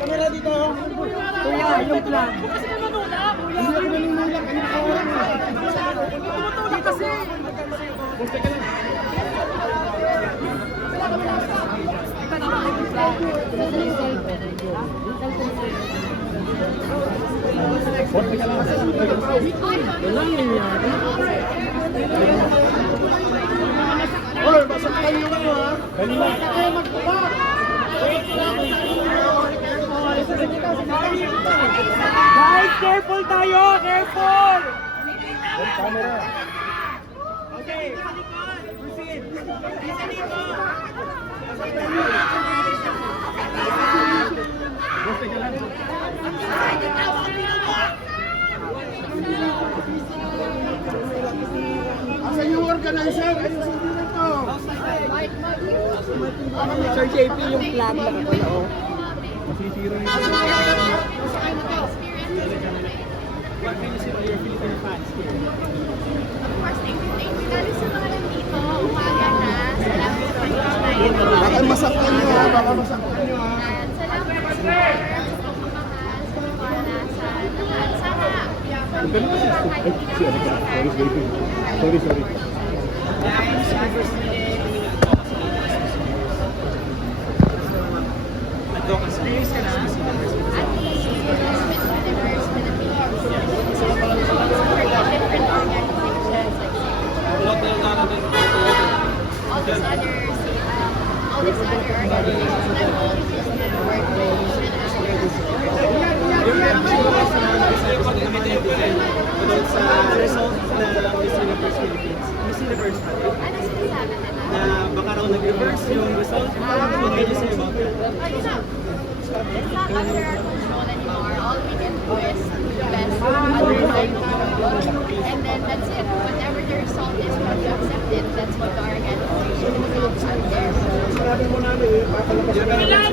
Kamera dito. Kuya, yung plan. Kasi nanunula, kuya. Hindi ako nanunula. Kanina ka oras. Tumutulak kasi. Gusto ka lang. Oy, basok kayo yung ano ha? Kanina kayo magtubak! Guys, careful tayo! Careful! Camera! Okay, proceed! Asan yung organizer? Ayusin din ito! Sir JP, yung flag lang ito na oh. Masisira yung what can you say to your Philippine fans here? Of course, thank you lalo sa mga nandito. Umaga na. Salamat sa pag-join. Baka masaktan nyo ha, baka masaktan nyo ha. And salamat sa support, sa pagmamahal, sa pagmana, sa lahat. Sana, Sorry. Experience ka na? at least, Miss Universe Philippines. Different organizations. All these other organizations that always used to work with Sa result na Miss Universe Philippines. Miss Universe pa rin. ano sinasabi nila? Na baka raw nag-reverse yung result. What can you say about that? It's not under our control anymore. All we can do is do the best under our control. And then that's it. Whatever the result is, we have to accept it. That's what our organization is out there. Sinabi mo namin, papalabas na namin.